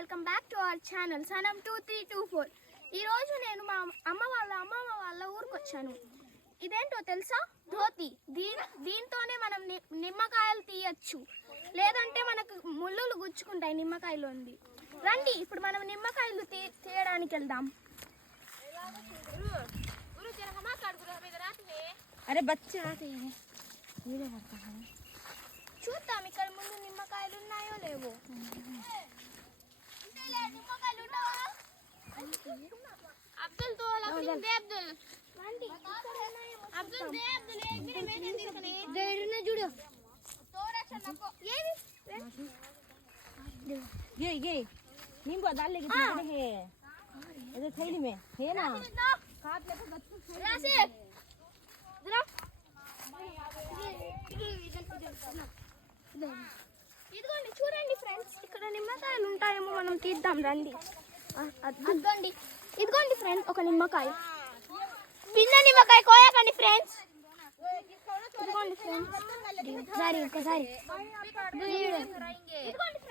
Welcome back to our channel Sanam 2324. ఈరోజు నేను మా అమ్మమ్మ వాళ్ళ ఊరికి వచ్చాను. ఇదేంటో తెలుసా? ధోతి. దీంతోనే మనం నిమ్మకాయలు తీయచ్చు, లేదంటే మనకు ముళ్ళులు గుచ్చుకుంటాయి నిమ్మకాయలు ఉంది. రండి ఇప్పుడు మనం నిమ్మకాయలు తీయడానికి వెళ్దాం. అరే బచ్చా చూద్దాం ఇక్కడ ముందు నిమ్మకాయలు ఉన్నాయో లేవో. అబ్దుల్ తో చూడు ये नींबू डाल लेके है इधर थैली में है ना काट लेके बच्चों ఇదిగోండి చూడండి ఫ్రెండ్స్, ఇక్కడ నిమ్మకాయలు ఉంటాయేమో, మనం తీద్దాం రండి. అదిగోండి, ఇదిగోండి ఫ్రెండ్స్ ఒక నిమ్మకాయ. పిల్ల నిమ్మకాయ కోయకండి ఫ్రెండ్స్. ఇదిగోండి ఫ్రెండ్స్, ఒకసారి